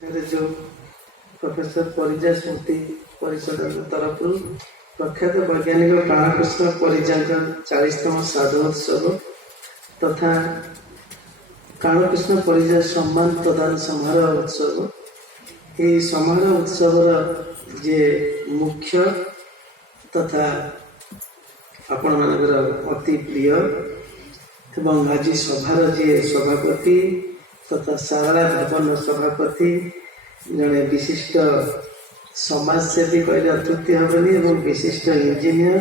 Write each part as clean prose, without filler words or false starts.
जो प्रोफेसर परिजा स्मृति परिषद तरफ प्रख्यात वैज्ञानिक प्राणकृष्ण परिजा 40तम श्राद्धोत्सव तथा प्राणकृष्ण परिजा सम्मान प्रदान समारोह उत्सव ये समारोह उत्सव जे मुख्य तथा आपण मानकर अति प्रिय एवं आज सभार जी सभापति तथा सारा भवन सभापति जड़े विशिष्ट समाजसेवी कहले अत्युक्ति हेनी और विशिष्ट इंजीनियर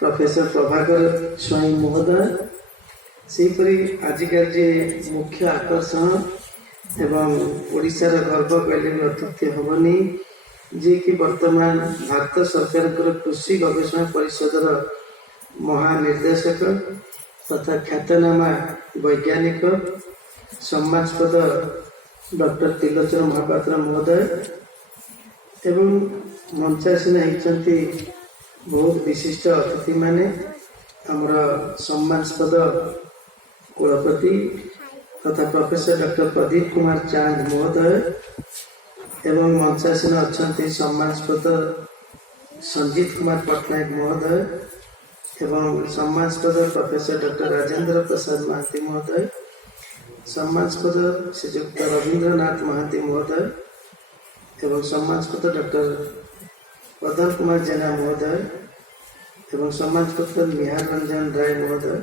प्रोफेसर प्रभाकर स्वाई महोदय सेपरी आजिकार जे मुख्य आकर्षण एवं ओडिशार गर्व कहले भी अत्युक्ति हेनी जे कि वर्तमान भारत सरकार कृषि गवेषणा परिषद महानिर्देशक तथा ख्यातनामा वैज्ञानिक सम्मानस्पद डॉक्टर त्रिलोचन महापात्र महोदय एवं मंचासीन होती बहुत विशिष्ट अतिथि माने आमर सम्मानस्पद कुलपति तथा प्रोफेसर डॉक्टर प्रदीप कुमार चांद महोदय एवं मंचासीन अच्छा सम्मानस्पद संजीत कुमार पट्टनायक महोदय एवं सम्मानस्पद प्रोफेसर डॉक्टर राजेंद्र प्रसाद महांती महोदय सम्मानस्पद श्रीजुक्त रवींद्रनाथ महांती महोदय एवं सम्मानस्पद डॉक्टर पदम कुमार जेना महोदय एवं सम्मानस्पद निहार रंजन राय महोदय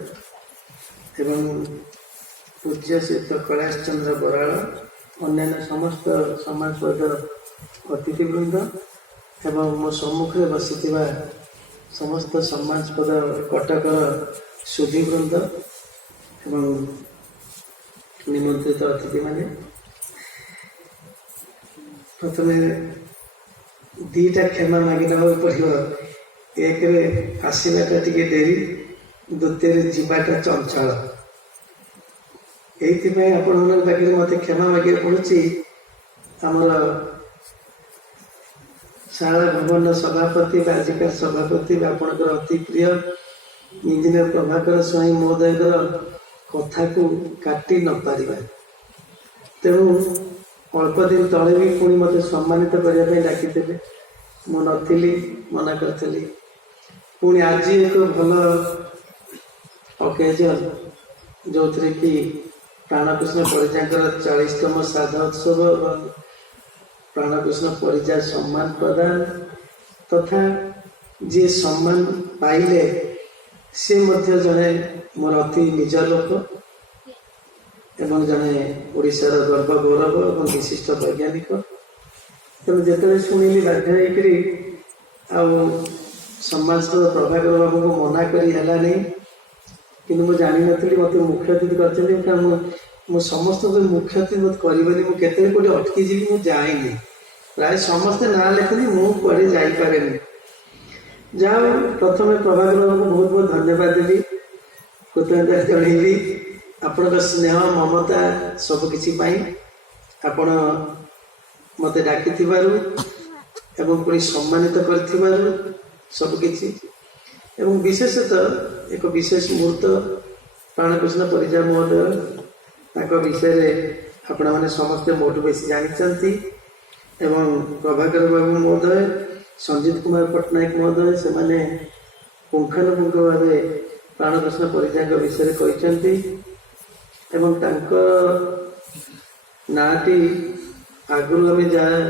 एवं पूज्य श्रीयुक्त कैलाश चंद्र बराड़ अन्य समस्त सम्मानस्पद अतिथिवृंद एवं मो सम्मुखें बसी समस्त सम्मानस्पद कटकर सुधीवृंद एवं निमंत्रित अतिथि माने प्रथम दीटा क्षमा मागिना पड़ो एक आसवाटा टे डेरी द्वितीय जीवाटा चंचल ये पाखे मत क्षमा मागे पड़ुची आमर सारा भवन सभापति आजिका सभापति आपणकर अति प्रिय इंजीनियर प्रभाकर स्वाई महोदय कथा को काटी न पारिबा तेणु अल्प दिन तले भी पुणी मत सम्मानित करने डाकिते मु नी मना करी पुणी आज एक भल अकेजन जो थे कि प्राणकृष्ण परिजा 40तम श्राद्धोत्सव और प्राणकृष्ण परिजा सम्मान प्रदान तथा जी सम्मान पाइले से मध्य जड़े मोर अति निज लोक एवं जड़े ओडिशार गर्व गौरव और विशिष्ट वैज्ञानिक तेणु जिते शुणिली बाध्य सम्मानस्पद प्रभाकर बाबू को मना करी है नहीं कि मुझे जानी नी मत मुख्य अतिथि कर समस्त मुख्य अतिथि मत करनी मुझे कौटे अटकी जी मुझे जाएनी प्राय समस्ते ना लिखनी मुझे जापे जहाँ प्रथम प्रभाकर बाबू को बहुत बहुत धन्यवाद देवी कृतज्ञता जनइबी आपण स्नेह ममता सबकि आपण मत डाकी एवं पुणी सम्मानित कर सबकि एवं विशेषतः एक विशेष मुहूर्त प्राणकृष्ण परिजा महोदय विषय आपण मैंने समस्ते मोटू बेसी जानते एवं प्रभाकर बाबू महोदय संजीत कुमार पट्टनायक महोदय से माने पुंखानुपुंख भाव प्राणकृष्ण परिजा विषय कहते एवं नाटी आगुरी आम जहाँ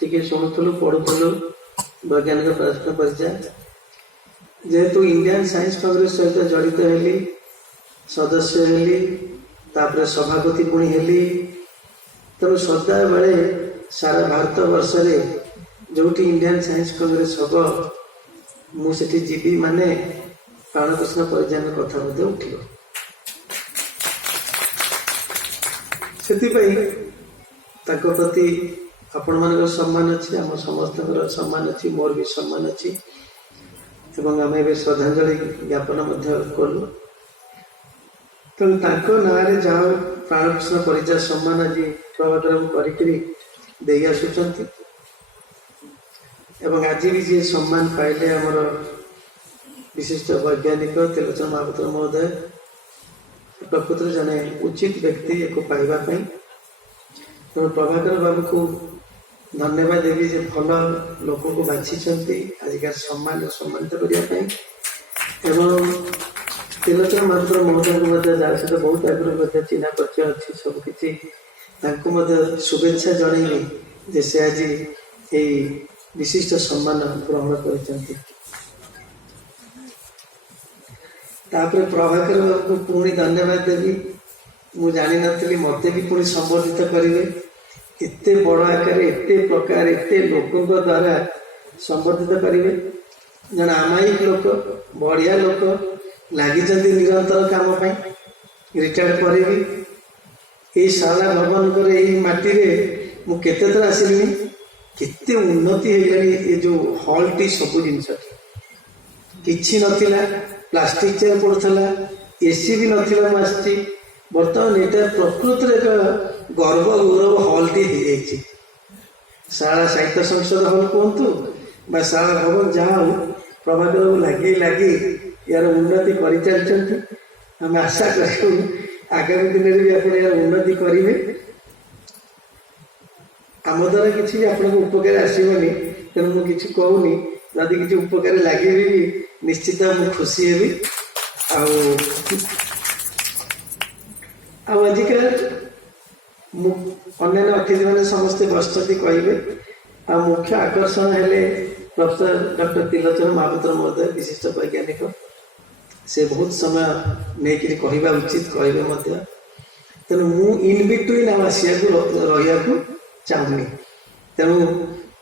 टी शुणुलु पढ़ुलु वैज्ञानिक प्राणकृष्ण परिजा जेहेतु इंडियन साइंस कांग्रेस सहित जड़ित हेली सदस्य हेली तापर सभापति पुणी हेली तेणु सदा बेले सारा भारत वर्ष जो इंडियन साइंस कांग्रेस हम मुझे जीवी माने प्राणकृष्ण परिजा कथा मध्य उठिल से प्रति आपण मान सम्मान अच्छी आम समस्त सम्मान अच्छी मोर भी सम्मान अच्छी एवं आम ए श्रद्धांजलि ज्ञापन कलु तेणु ना जहाँ प्राणकृष्ण परिजा सम्मान आज प्रभाकर कर आसुंच एवं आज भी जी सम्मान पाइले आमर विशिष्ट वैज्ञानिक त्रिलोचन महापात्र महोदय प्रकृत जने उचित व्यक्ति एक पाइबा तेणु प्रभाकर बाबू को धन्यवाद देवी जे भल लोक को बाछी आजिका सम्मान सम्मानित करने एवं त्रिलोचन महापात्र महोदय जहाँ सहित बहुत आग्रह चिन्ह परिचय अच्छी सबकि शुभेच्छा जनइबी जे से आज ये विशिष्ट सम्मान ग्रहण कर प्रभाकर को पुणी धन्यवाद देवी मु जानी नी मत भी पुणी संबोधित करेंगे एते बड़ आकार एते प्रकार एते लोकों द्वारा संबोधित करेंगे जन आमायिक लोक बढ़िया लोक लगी निरंतर काम रिटायर्ड पर भी ये शाला भवन कर माटी रे मु केते थर आसिली केते उन्नति हो गई ये जो हॉल टी सब जिनस किछि नथिला प्लास्टिक चेयर पड़ता एसी भी नथिला मुझे बर्तमान यहाँ प्रकृत एक गर्व गौरव हॉल टी हो जाए शाला साहित्य संसद हॉल कहतु शाला भवन जहाँ हो प्रभाकर लगे लगे यार उन्नति कर चलते आम आशा करूँ आगामी दिन में भी आप यार उन्नति करेंगे आम द्वारा किसी आपको उपकार आसबनी तेणु मुझे किसी कहूनी जदि किसी उपकार लगे भी निश्चित मुझे खुशी हेबी आजिका अन्य अतिथि मैंने समस्ते बसती कहे आ मुख्य आकर्षण है प्रोफेसर डॉक्टर त्रिलोचन महापात्र महोदय विशिष्ट वैज्ञानिक से बहुत समय नहीं कहवा उचित कहे तेणु मु इन बिटवीन आसिया रहा चाहूनी तेणु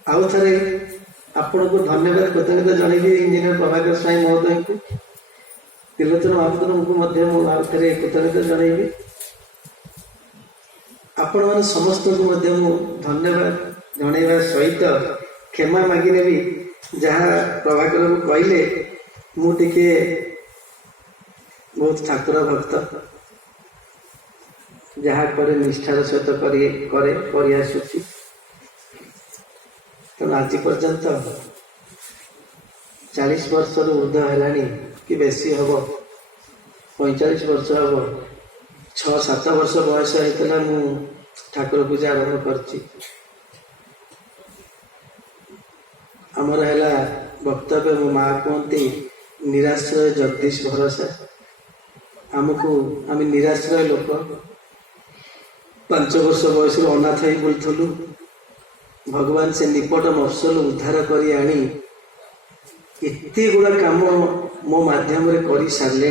आउ थे आपण को धन्यवाद कृतज्ञता जनइबी इंजीनियर प्रभाकर स्वाई महोदय को त्रिलोचन महापात्र को आउ थे कृतज्ञता जनइबी आपण मैंने समस्त को धन्यवाद जनइबा सहित क्षमा मागिने भी जहाँ प्रभाकर को कहले मुझे बहुत ठाकुर भक्त जहाँ करे निष्ठार सहित कर आसुची तेणु आज पर्यंत 40 वर्ष ऊर्ध है कि बेसी हम 45 वर्ष हम 6-7 वर्ष बयस होता मु ठाकुर पूजा आरंभ कर आमर है वक्तव्य मो माँ कहते निराश्रय जगदीश भरोसा आमको आम निराश्रय लोक 5 वर्ष बयस अनाथ ही बुलूँ भगवान से निपट मफसल उद्धार करी आनी एते गुड़ा काम मो माध्यम कर सारे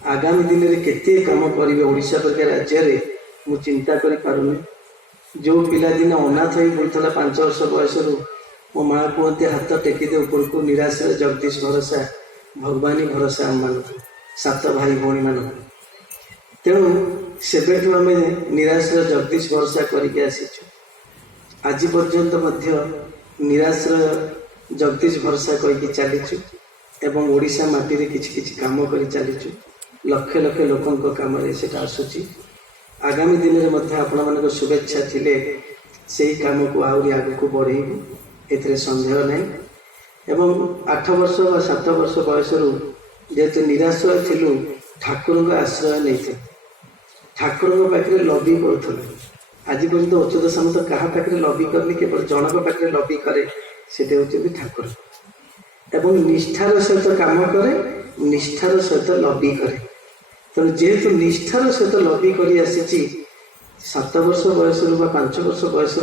आगामी दिन में केते काम करेंगे ओडिशा प्रकार राज्य में मु चिंता करी पारुनी जो पिलादिन अनाथ ही बुलूला 5 वर्ष बयस मो माँ कहते हाथ टेकिदे ऊपर को निराश्रय जगदीश भरोसा भगवानी भरोसा आम मान 7 भाई भौणी मान तेणु सेबेठू आम निराश्रय जगदीश भरोसा करके आसीचु आज पर्यंत निराश्रय जगदीश भरोसा कहीकि चलीचु एवं ओडिशा माटी रे किछि काम कर चलीचु लक्ष लक्ष लोकों काम से आसूची आगामी दिन में आपण मान शुभेच्छा थिले से काम को आहरी आगू बढ़ेबू एथिरे संदेह नहीं एवं 8 वर्ष 7 वर्ष बयस जेहेतु निराश्रय थिलु ठाकुर आश्रय नहीं ठाकुर पाखे लबी करूँ आज पर्यटन उच्चत समत क्या पाखे लबी करनी केवल जनक पाखे लबी करे से होती ठाकुर एवं निष्ठार सहित काम करे निष्ठार सहित लबी करे तेणु जेहेतु निष्ठार सहित लबी कर आसी 7 वर्ष बयस 5 वर्ष बयस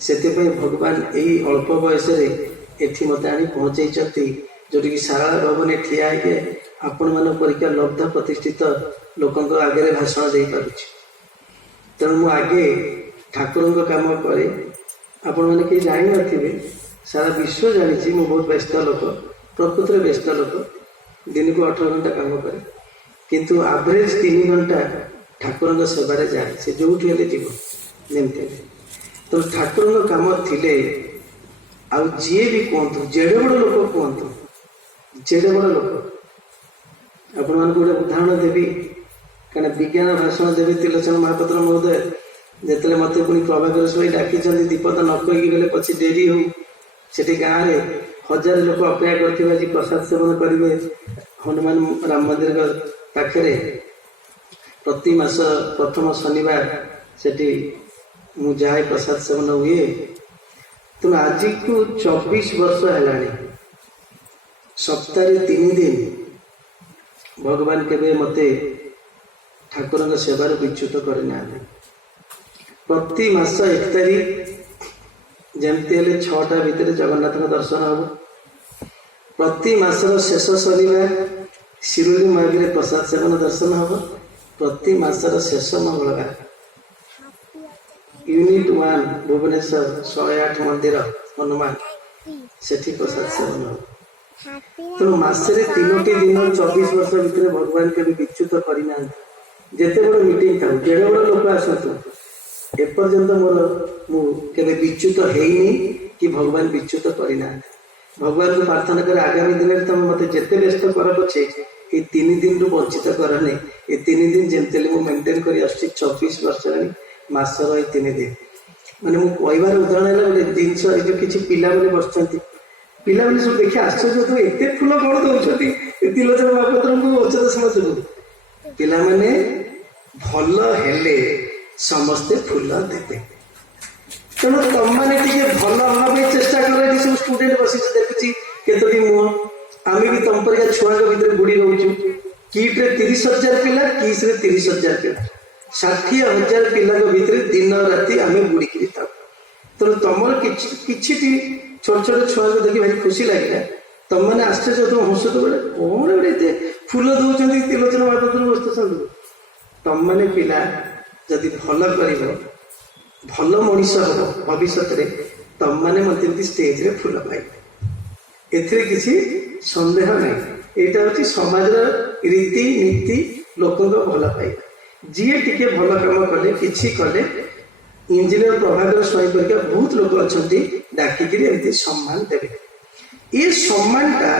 से भगवान यही अल्प बयस एठी मत आनी पहुँचाई जोटि कि सारा भवन ठिया है आपण मान परीक्षा लब्ध प्रतिष्ठित लोकों आगे भाषण दे पारुछि तेणु मु आगे ठाकुर काम करे आपण मैंने कहीं जानी नथिबे सारा विश्व जानी मु बहुत व्यस्त लोक प्रकृत व्यस्त लोक दिन को 18 घंटा काम करे किंतु एवरेज 3 घंटा ठाकुर सेवार जाए से जो जीव जमती तो ठाकुर काम थिले आ जी भी कहतु जेड़े बड़ लोक कहतु जेड़े बड़ लोक आपण मान गोटे उदाहरण देवी कहीं विज्ञान भाषण देवी त्रिलोचन महापात्र महोदय जिते मत पुणी प्रभाकर स्वाई डाकी दीपद न कहीकि गले पछे डेरी हो से गाँव में 1000 लोक अपेक्षा कर प्रसाद सेवन करेंगे हनुमान राम मंदिर पाखे प्रति मास प्रथम शनिवार से जाए प्रसाद सेवन हुए ତେଣୁ ଆଜିକୁ 24 ବର୍ଷ ହେଲାଣି ସପ୍ତାହରେ 3 ଦିନ ଭଗବାନ କେବେ ମତେ ଠାକୁରଙ୍କ ସେବାରୁ ବିଚ୍ୟୁତ କରିନାହାନ୍ତି। ପ୍ରତି ମାସ 1 ତାରିଖ ଯେମିତି ହେଲେ 6ଟା ଭିତରେ ଜଗନ୍ନାଥଙ୍କ ଦର୍ଶନ ହବ। ପ୍ରତି ମାସର ଶେଷ ଶନିବାର ଶିରୁଳି ମାର୍ଗରେ ପ୍ରସାଦ ସେବନ ଦର୍ଶନ ହବ। ପ୍ରତି ମାସର ଶେଷ ମଙ୍ଗଳବାର ୟୁନିଟ୍ 1 ଭୁବନେଶ୍ୱର 108 ମନ୍ଦିର ହନୁମାନ ସେଠି ପ୍ରସାଦ ସେବନ ହବ। ତେଣୁ ମାସରେ 3ଟି ଦିନ 24 ବର୍ଷ ଭିତରେ ଭଗବାନ କେବେ ବିଚ୍ୟୁତ କରିନାହାନ୍ତି। ଯେତେ ବଡ଼ ମିଟିଂ ଥାଉ, ଯେଡ଼େ ବଡ଼ ଲୋକ ଆସନ୍ତୁ, ଏପର୍ଯ୍ୟନ୍ତ ମୁଁ କେବେ ବିଚ୍ୟୁତ ହେଇନି କି ଭଗବାନ ବିଚ୍ୟୁତ କରିନାହାନ୍ତି। ଭଗବାନଙ୍କୁ ପ୍ରାର୍ଥନା କରି ଆଗାମୀ ଦିନରେ ତମେ ମତେ ଯେତେ ବ୍ୟସ୍ତ କର ପଛେ ଏଇ 3 ଦିନରୁ ବଞ୍ଚିତ କରନି। ଏ 3 ଦିନ ଯେମିତି ହେଲେ ମୁଁ ମେଣ୍ଟେନ୍ କରି ଆସୁଛି 24 ବର୍ଷ ହେଲାଣି। ମାସର ଏଇ 3 ଦିନ ମାନେ ମୁଁ କହିବାର ଉଦାହରଣ ହେଲା ଗୋଟେ ଜିନିଷ। ଏଇ ଯୋଉ କିଛି ପିଲାମାନେ ବସିଛନ୍ତି, ପିଲାମାନେ ସବୁ ଦେଖି ଆଶ୍ଚର୍ଯ୍ୟ, ତୁ ଏତେ ଫୁଲ କଣ ଦଉଛନ୍ତି ତ୍ରିଲୋଚନ ମହାପାତ୍ରଙ୍କୁ ଅଚ୍ୟୁତ ସମାଜକୁ। ପିଲାମାନେ ଭଲ ହେଲେ ସମସ୍ତେ ଫୁଲ ଦେବେ। ତେଣୁ ତମମାନେ ଟିକେ ଭଲ ହବା ପାଇଁ ଚେଷ୍ଟା କର। ଏଠି ସବୁ ଷ୍ଟୁଡେଣ୍ଟ ବସିଛି ଦେଖୁଛି କେତୋଟି ମୁହଁ। ଆମେ ବି ତମ ପରିକା ଛୁଆଙ୍କ ଭିତରେ ବୁଡି ରହୁଛୁ। କିଟ୍ରେ 30,000 ପିଲା, କିସ୍ରେ 30,000 ପିଲା, 60,000 ପିଲାଙ୍କ ଭିତରେ ଦିନ ରାତି ଆମେ ବୁଡିକିରି ଥାଉ। ତେଣୁ ତମର କିଛିଟି ଛୋଟ ଛୋଟ ଛୁଆଙ୍କୁ ଦେଖି ଭାରି ଖୁସି ଲାଗିଲା। ତମମାନେ ଆଶ୍ଚର୍ଯ୍ୟ, ତମ ହସୁଛ ବେଳେ କଣ ଗୋଟେ ଏତେ ଫୁଲ ଦଉଛନ୍ତି ତ୍ରିଲୋଚନ ମହାପାତ୍ର ବସ୍ତୁ। ତମମାନେ ପିଲା ଯଦି ଭଲ କରିବ, ଭଲ ମଣିଷ ହବ ଭବିଷ୍ୟତରେ, ତମମାନେ ମତେ ଏମିତି ଷ୍ଟେଜରେ ଫୁଲ ପାଇବେ, ଏଥିରେ କିଛି ସନ୍ଦେହ ନାହିଁ। ଏଇଟା ହଉଛି ସମାଜର ରୀତି ନୀତି, ଲୋକଙ୍କ ଭଲ ପାଇବା। ଯିଏ ଟିକେ ଭଲ କାମ କଲେ, କିଛି କଲେ, ଇଞ୍ଜିନିୟର ପ୍ରଭାକର ସ୍ୱାଇଁ ପରିକା ବହୁତ ଲୋକ ଅଛନ୍ତି ଡାକିକିରି ଏମିତି ସମ୍ମାନ ଦେବେ। ଏ ସମ୍ମାନଟା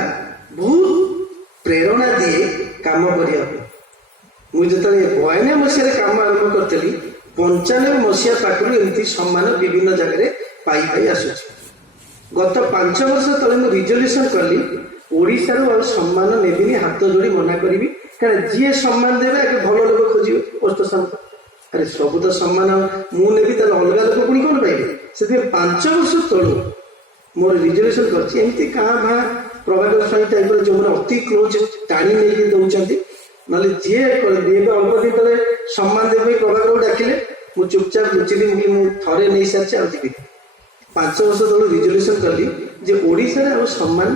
ବହୁତ ପ୍ରେରଣା ଦିଏ କାମ କରିବାକୁ। ମୁଁ ଯେତେବେଳେ 92 ମସିହାରେ କାମ ଆରମ୍ଭ କରିଥିଲି, 95 ମସିହା ପାଖରୁ ଏମିତି ସମ୍ମାନ ବିଭିନ୍ନ ଜାଗାରେ ପାଇ ଆସୁଛି। ଗତ 5 ବର୍ଷ ତଳେ ମୁଁ ରିଜଲ୍ୟୁସନ କଲି, ଓଡ଼ିଶାରୁ ଆଉ ସମ୍ମାନ ନେବିନି, ହାତ ଯୋଡ଼ି ମନା କରିବି। କାରଣ ଯିଏ ସମ୍ମାନ ଦେବେ ଆଗେ ଭଲ ଲୋକ ଖୋଜିବେ। ପୋଷ୍ଟ ସମ୍ମାନ, ଆରେ ସବୁ ତ ସମ୍ମାନ ମୁଁ ନେବି, ତାହେଲେ ଅଲଗା ଲୋକ ପୁଣି କଣ ପାଇବେ? ସେଥିପାଇଁ 5 ବର୍ଷ ତଳୁ ମୋର ରିଜଲ୍ୟୁସନ କରିଛି। ଏମିତି କାଁ ଭାଁ ପ୍ରଭାକର ସ୍ୱାଇଁ ଟାଇପର ଯୋଉମାନେ ଅତି କ୍ଲୋଜ ଟାଣି ନେଇକି ଦଉଛନ୍ତି, ନହେଲେ ଯିଏ ଏବେ ଅଳ୍ପ ଦିନ ତଳେ ସମ୍ମାନ ଦେବେ ପ୍ରଭାକରକୁ ଡାକିଲେ, ମୁଁ ଚୁପଚାପ ଲୁଚିଲି। ମୁଁ ଥରେ ନେଇସାରିଛି, ଆଉ ଯିବି। 5 ବର୍ଷ ତଳୁ ରିଜଲ୍ୟୁସନ କଲି ଯେ ଓଡ଼ିଶାରେ ଆଉ ସମ୍ମାନ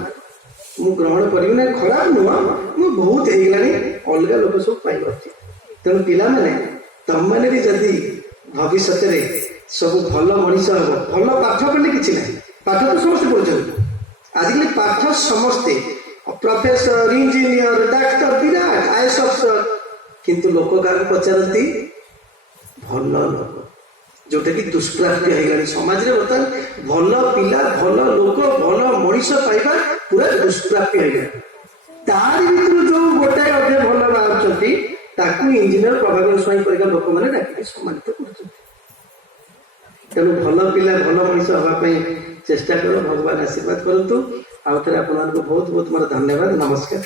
ମୁଁ ଗ୍ରହଣ କରିବି ନା। ଖରାପ ନୁହଁ, ମୁଁ ବହୁତ ହେଇଗଲାଣି, ଅଲଗା ଲୋକ ସବୁ ପାଇପାରୁଛି। ତେଣୁ ପିଲାମାନେ ତମମାନେ ବି ଯଦି ଭବିଷ୍ୟତରେ ସବୁ ଭଲ ମଣିଷ ହବ, ଭଲ ପାଠ ପଢ଼ିଲେ କିଛି ନାହିଁ, ପାଠ ତ ସମସ୍ତେ ପଢୁଛନ୍ତି ଆଜିକାଲି, ପାଠ ସମସ୍ତେ ପ୍ରଫେସର, ଇଞ୍ଜିନିୟର, ଡାକ୍ତର, ବିରାଟ IAS ଅଫିସର, କିନ୍ତୁ ଲୋକ କାହାକୁ ପଚାରନ୍ତି? ଭଲ ଲୋକ, ଯୋଉଟା କି ଦୁଷ୍ପ୍ରାପ୍ୟ ହେଇଗଲାଣି ସମାଜରେ ବର୍ତ୍ତମାନ। ଭଲ ପିଲା, ଭଲ ଲୋକ, ଭଲ ମଣିଷ ପାଇବା ପୁରା ଦୁଷ୍ପ୍ରାପ୍ୟ ହେଇଗଲାଣି। ତାରି ଭିତରୁ ଯୋଉ ଗୋଟାଏ ଅଧେ ଭଲ ବାହାରୁଛନ୍ତି, ତାକୁ ଇଞ୍ଜିନିୟର ପ୍ରଭାକର ସ୍ୱାଇଁ ପରିକା ଲୋକମାନେ ଡାକିକି ସମ୍ମାନିତ କରୁଛନ୍ତି। ତେଣୁ ଭଲ ପିଲା, ଭଲ ମଣିଷ ହବା ପାଇଁ ଚେଷ୍ଟା କର। ଭଗବାନ ଆଶୀର୍ବାଦ କରନ୍ତୁ। ଆଉ ଥରେ ଆପଣମାନଙ୍କୁ ବହୁତ ବହୁତ ମୋର ଧନ୍ୟବାଦ। ନମସ୍କାର।